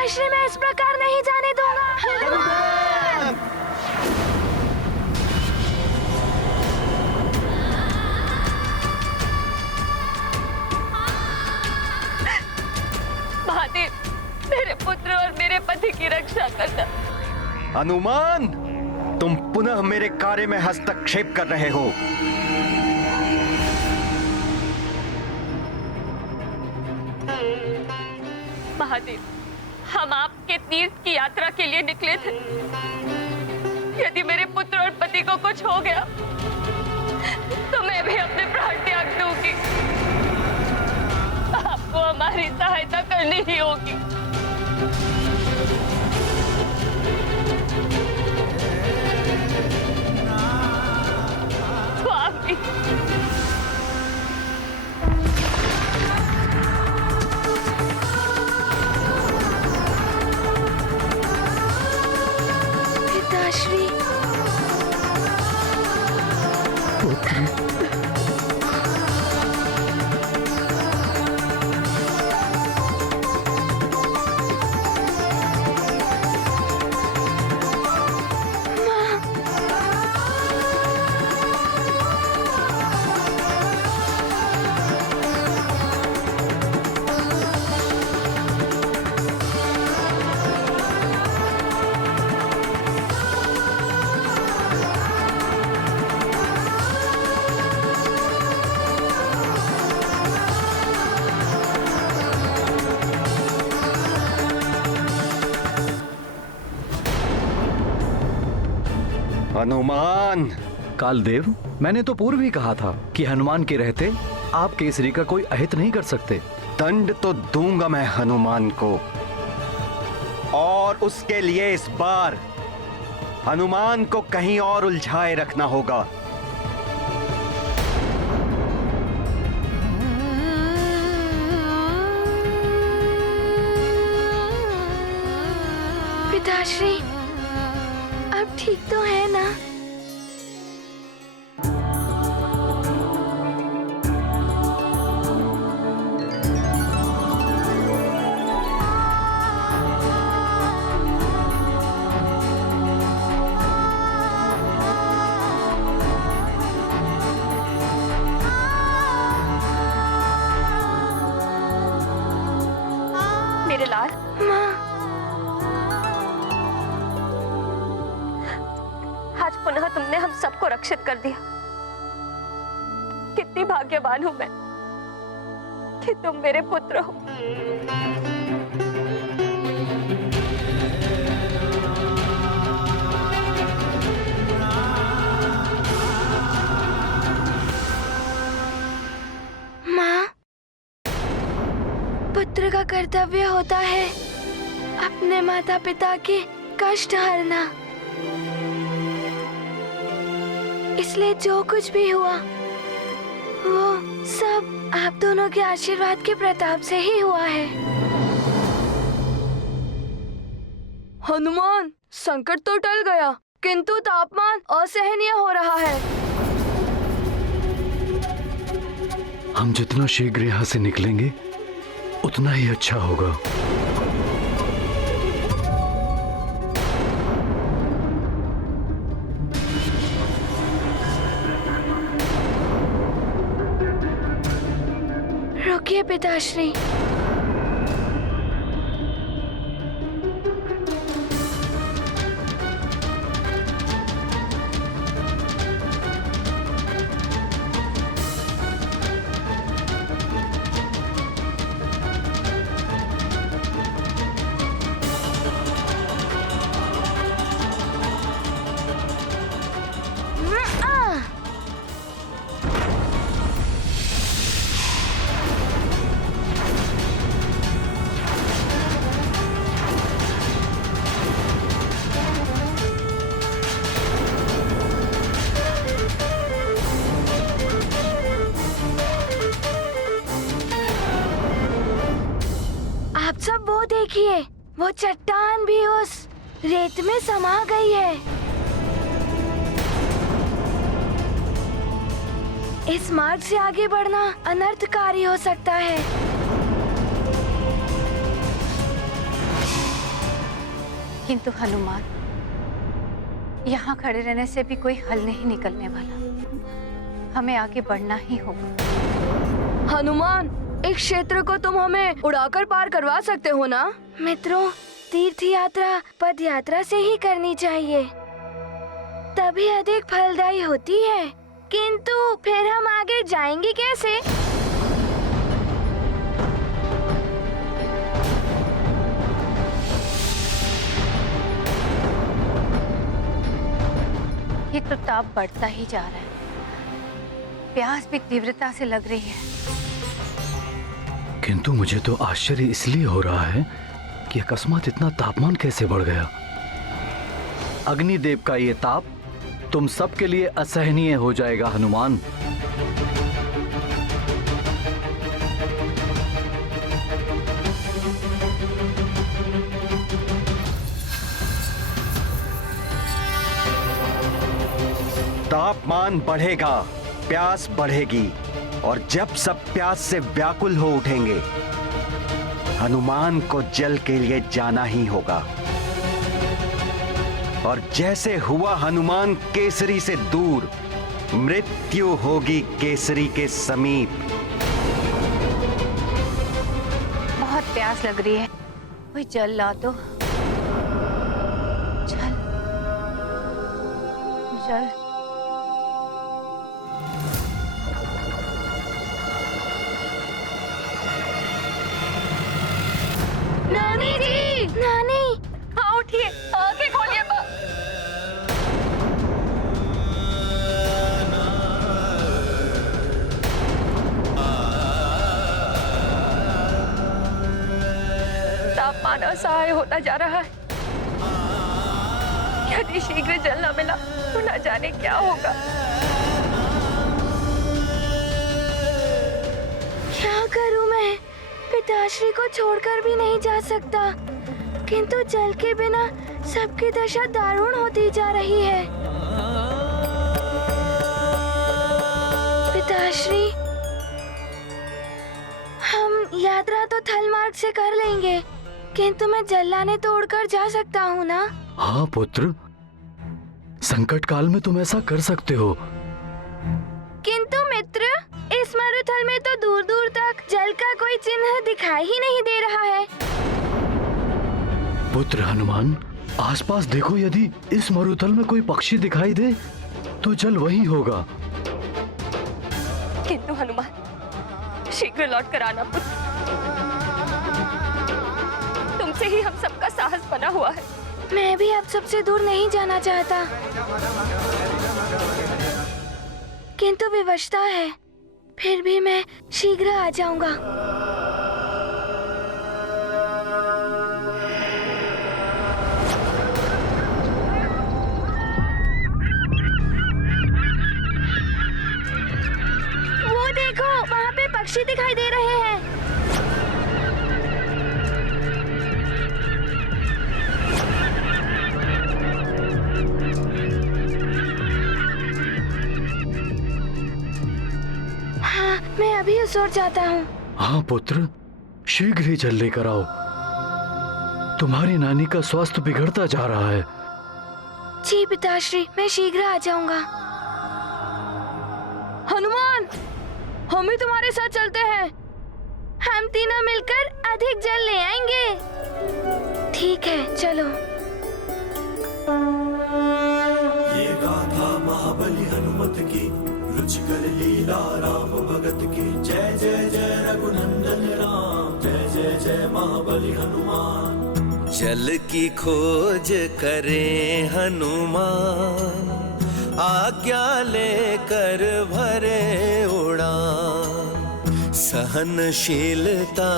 पिताश्री, मैं इस प्रकार नहीं जाने दूंगा। महादेव, मेरे पुत्र और मेरे पति की रक्षा करना। हनुमान, तुम पुनः मेरे कार्य में हस्तक्षेप कर रहे हो। महादेव, हम आपके तीर्थ की यात्रा के लिए निकले थे। यदि मेरे पुत्र और पति को कुछ हो गया तो मैं भी अपने प्राण त्याग दूंगी। आपको हमारी सहायता करनी ही होगी। स्वामी, पिताश्री, हनुमान, कालदेव, मैंने तो पूर्व ही कहा था कि हनुमान के रहते आप केसरी का कोई अहित नहीं कर सकते। दंड तो दूंगा मैं हनुमान को, और उसके लिए इस बार हनुमान को कहीं और उलझाए रखना होगा। पिताश्री, अब ठीक तो है ना? मेरे लाल, माँ, आज पुनः तुमने हम सबको रक्षित कर दिया। कितनी भाग्यवान हूं मैं कि तुम मेरे पुत्र हो। माँ, पुत्र का कर्तव्य होता है अपने माता पिता के कष्ट हरना। इसलिए जो कुछ भी हुआ वो सब आप दोनों के आशीर्वाद के प्रताप से ही हुआ है। हनुमान, संकट तो टल गया, किंतु तापमान असहनीय हो रहा है। हम जितना शीघ्र यहाँ से निकलेंगे उतना ही अच्छा होगा। रुकिए पिताश्री, सब वो देखिए, वो चट्टान भी उस रेत में समा गई है। इस मार्ग से आगे बढ़ना अनर्थकारी हो सकता है। किंतु हनुमान, यहाँ खड़े रहने से भी कोई हल नहीं निकलने वाला। हमें आगे बढ़ना ही होगा। हनुमान, इस क्षेत्र को तुम हमें उड़ाकर पार करवा सकते हो ना? मित्रों, तीर्थ यात्रा पद यात्रा से ही करनी चाहिए, तभी अधिक फलदायी होती है। किंतु फिर हम आगे जाएंगे कैसे? ये तो ताप बढ़ता ही जा रहा है, प्यास भी तीव्रता से लग रही है। किंतु मुझे तो आश्चर्य इसलिए हो रहा है कि अकस्मात इतना तापमान कैसे बढ़ गया। अग्निदेव का ये ताप तुम सबके लिए असहनीय हो जाएगा हनुमान। तापमान बढ़ेगा, प्यास बढ़ेगी, और जब सब प्यास से व्याकुल हो उठेंगे, हनुमान को जल के लिए जाना ही होगा। और जैसे हुआ हनुमान केसरी से दूर, मृत्यु होगी केसरी के समीप। बहुत प्यास लग रही है, कोई जल ला दो। जल, जल। नानी जी, नानी, हाँ उठिए, आंखें खोलिए माँ। तापमान असहाय होता जा रहा है। यदि शीघ्र जल न मिला तो न जाने क्या होगा। क्या करूं मैं? पिताश्री को छोड़कर भी नहीं जा सकता, किंतु जल के बिना सबकी दशा दारुण होती जा रही है। पिताश्री, हम यात्रा तो थल मार्ग से कर लेंगे, किंतु मैं जल लाने तो उड़कर जा सकता हूँ ना? हाँ पुत्र, संकट काल में तुम ऐसा कर सकते हो। किंतु मित्र, इस मरुथल में तो दूर दूर तक जल का कोई चिन्ह दिखाई ही नहीं दे रहा है। पुत्र हनुमान, आसपास देखो, यदि इस मरुथल में कोई पक्षी दिखाई दे तो जल वही होगा। किंतु हनुमान, शीघ्र लौट कर आना पुत्र। तुमसे ही हम सबका साहस बना हुआ है। मैं भी अब सबसे दूर नहीं जाना चाहता, किंतु विवशता है। फिर भी मैं शीघ्र आ जाऊंगा। वो देखो, वहाँ पे पक्षी दिखाई दे रहे हैं। मैं अभी उस ओर जाता हूँ। हाँ पुत्र, शीघ्र ही जल लेकर आओ। तुम्हारी नानी का स्वास्थ्य बिगड़ता जा रहा है। जी पिताश्री, मैं शीघ्र आ जाऊंगा। हनुमान, हम भी तुम्हारे साथ चलते हैं। हम तीनों मिलकर अधिक जल ले आएंगे। ठीक है, चलो। ये गाथा महाबली हनुमत की, रुचिकर लीला राम भगत की। जय जय जय रघुनंदन राम, जय जय जय महाबली हनुमान। जल की खोज करे हनुमान, आज्ञा लेकर भरे उड़ान। सहनशीलता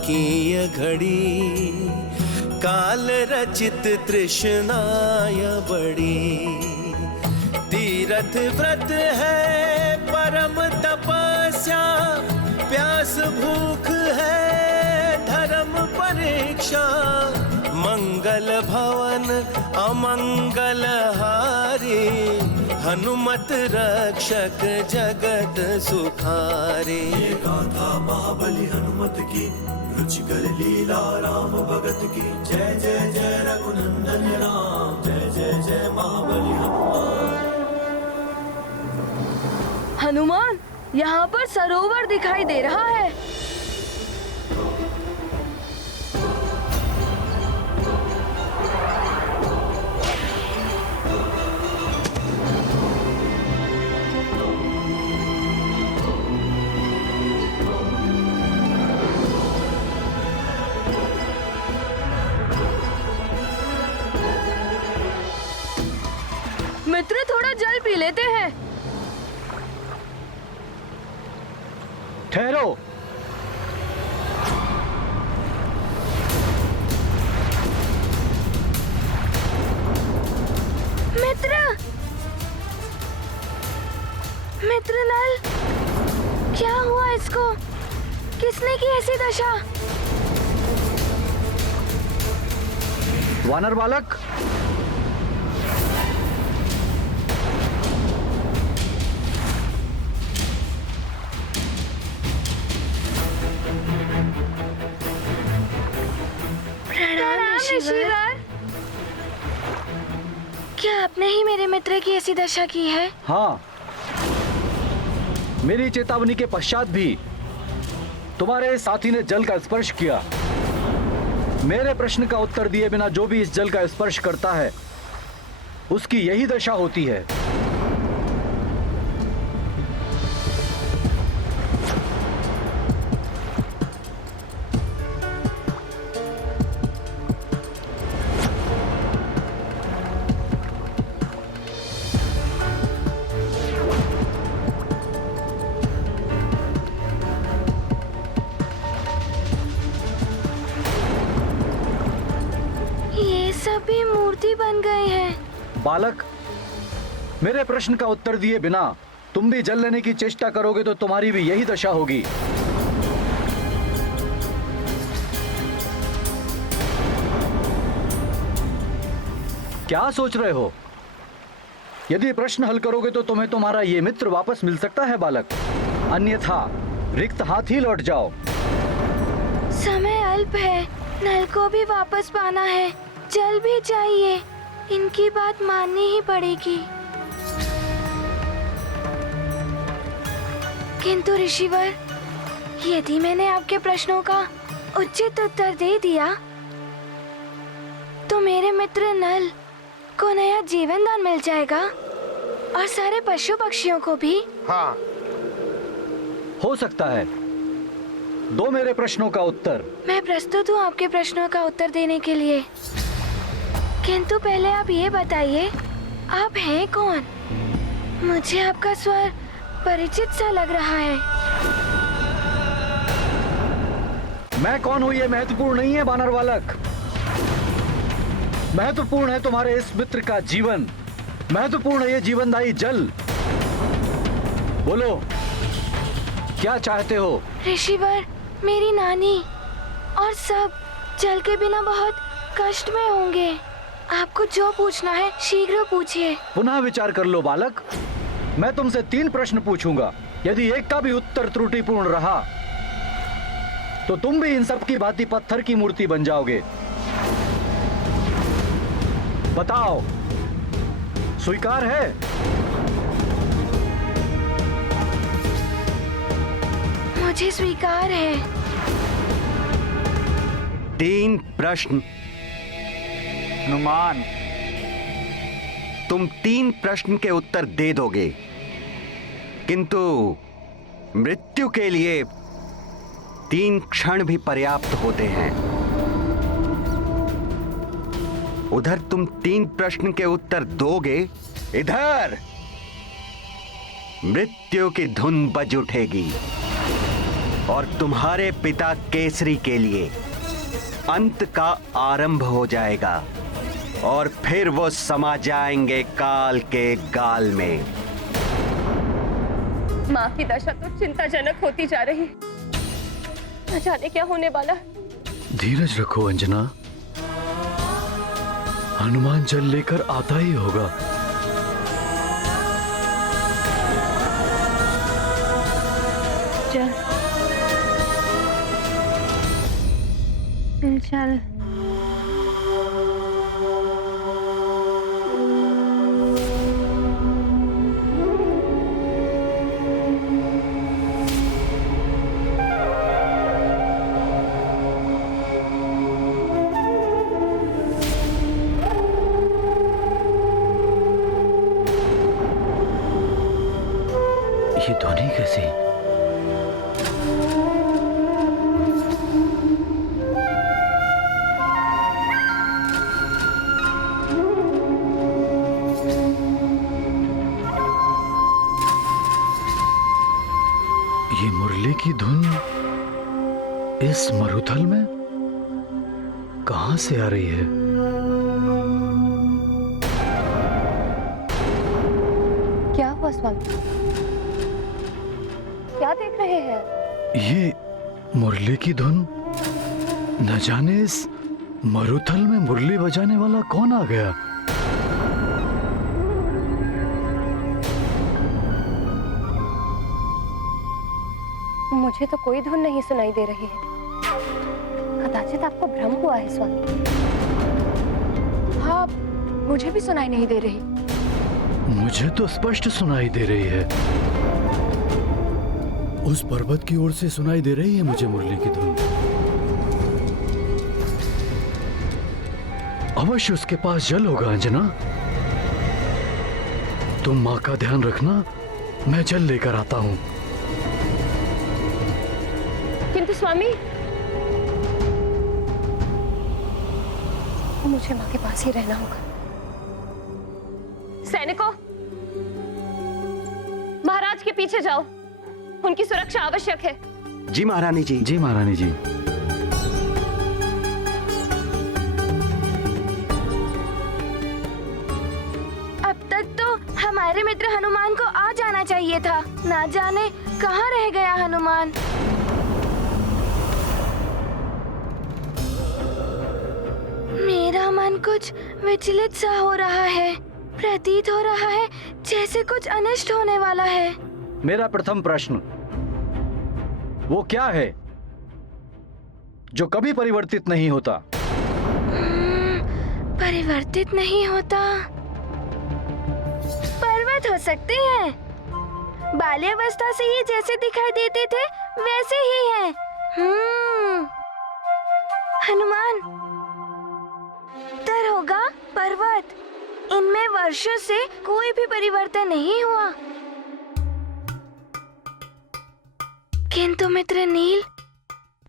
की ये घड़ी, काल रचित तृष्णाय बड़ी। तीरथ व्रत है परम तपस्या, प्यास भूख है धर्म परीक्षा। मंगल भवन अमंगल हारी, हनुमत रक्षक जगत सुखारे। ये गाथा महाबली हनुमत की, रुचिकर लीला राम भगत की। जय जय जय रघुनंदन राम, जय जय जय महाबली हनुमान। हनुमान, यहाँ पर सरोवर दिखाई दे रहा है। मित्र, थोड़ा जल पी लेते हैं। ठहरो। मित्र, मित्र नल, क्या हुआ इसको? किसने की ऐसी दशा? वानर बालक, प्रणाम ऋषिवर। क्या आपने ही मेरे मित्र की ऐसी दशा की है? हाँ, मेरी चेतावनी के पश्चात भी तुम्हारे साथी ने जल का स्पर्श किया। मेरे प्रश्न का उत्तर दिए बिना जो भी इस जल का स्पर्श करता है उसकी यही दशा होती है। सभी मूर्ति बन गए हैं। बालक, मेरे प्रश्न का उत्तर दिए बिना तुम भी जल लेने की चेष्टा करोगे तो तुम्हारी भी यही दशा होगी। क्या सोच रहे हो? यदि प्रश्न हल करोगे तो तुम्हें तुम्हारा ये मित्र वापस मिल सकता है बालक, अन्यथा रिक्त हाथ ही लौट जाओ। समय अल्प है, नल को भी वापस पाना है, जल भी चाहिए। इनकी बात माननी ही पड़ेगी। किंतु ऋषिवर, यदि मैंने आपके प्रश्नों का उचित उत्तर दे दिया तो मेरे मित्र नल को नया जीवन दान मिल जाएगा और सारे पशु पक्षियों को भी। हाँ, हो सकता है। दो मेरे प्रश्नों का उत्तर। मैं प्रस्तुत हूँ आपके प्रश्नों का उत्तर देने के लिए, किंतु पहले आप ये बताइए, आप हैं कौन? मुझे आपका स्वर परिचित सा लग रहा है। मैं कौन हूं ये महत्वपूर्ण नहीं है बानर बालक। महत्वपूर्ण है तुम्हारे इस मित्र का जीवन, महत्वपूर्ण है ये जीवनदायी जल। बोलो, क्या चाहते हो? ऋषिवर, मेरी नानी और सब जल के बिना बहुत कष्ट में होंगे। आपको जो पूछना है शीघ्र पूछिए। पुनः विचार कर लो बालक। मैं तुमसे 3 प्रश्न पूछूंगा, यदि एक का भी उत्तर त्रुटिपूर्ण रहा तो तुम भी इन सब की भांति पत्थर की मूर्ति बन जाओगे। बताओ, स्वीकार है? मुझे स्वीकार है। 3 प्रश्न। हनुमान, तुम 3 प्रश्न के उत्तर दे दोगे, किंतु मृत्यु के लिए 3 क्षण भी पर्याप्त होते हैं। उधर तुम 3 प्रश्न के उत्तर दोगे, इधर मृत्यु की धुन बज उठेगी और तुम्हारे पिता केसरी के लिए अंत का आरंभ हो जाएगा और फिर वो समा जाएंगे काल के गाल में। माँ की दशा तो चिंताजनक होती जा रही, न जाने क्या होने वाला। धीरज रखो अंजना, हनुमान जल लेकर आता ही होगा। चल चल। ये ध्वनि कैसी? ये मुरली की धुन इस मरुथल में कहां से आ रही है? क्या हुआ स्वामी? क्या देख रहे हैं? ये मुरली की धुन, न जाने इस मरुथल में मुरली बजाने वाला कौन आ गया? मुझे तो कोई धुन नहीं सुनाई दे रही है। कदाचित आपको भ्रम हुआ है स्वामी। हाँ, मुझे भी सुनाई नहीं दे रही। मुझे तो स्पष्ट सुनाई दे रही है। उस पर्वत की ओर से सुनाई दे रही है मुझे मुरली की धुन। अवश्य उसके पास जल होगा अंजना। तुम माँ का ध्यान रखना, मैं जल लेकर आता हूं। किंतु स्वामी, मुझे माँ के पास ही रहना होगा। सैनिकों, महाराज के पीछे जाओ, उनकी सुरक्षा आवश्यक है। जी महारानी जी। जी महारानी जी। अब तक तो हमारे मित्र हनुमान को आ जाना चाहिए था। ना जाने कहाँ रह गया हनुमान। मेरा मन कुछ विचलित सा हो रहा है। प्रतीत हो रहा है जैसे कुछ अनिष्ट होने वाला है। मेरा प्रथम प्रश्न, वो क्या है जो कभी परिवर्तित नहीं होता? परिवर्तित नहीं होता? पर्वत हो सकते हैं। बाल्यावस्था से ही जैसे दिखाई देते थे वैसे ही हैं। हनुमान तर होगा पर्वत। इनमें वर्षों से कोई भी परिवर्तन नहीं हुआ। किंतु मित्र नील,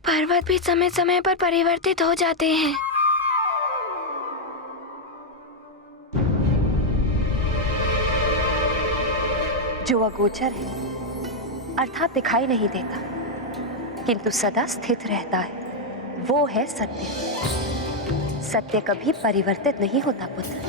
पर्वत भी समय समय पर परिवर्तित हो जाते हैं। जो अगोचर है, अर्थात दिखाई नहीं देता, किंतु सदा स्थित रहता है, वो है सत्य। सत्य कभी परिवर्तित नहीं होता पुत्र।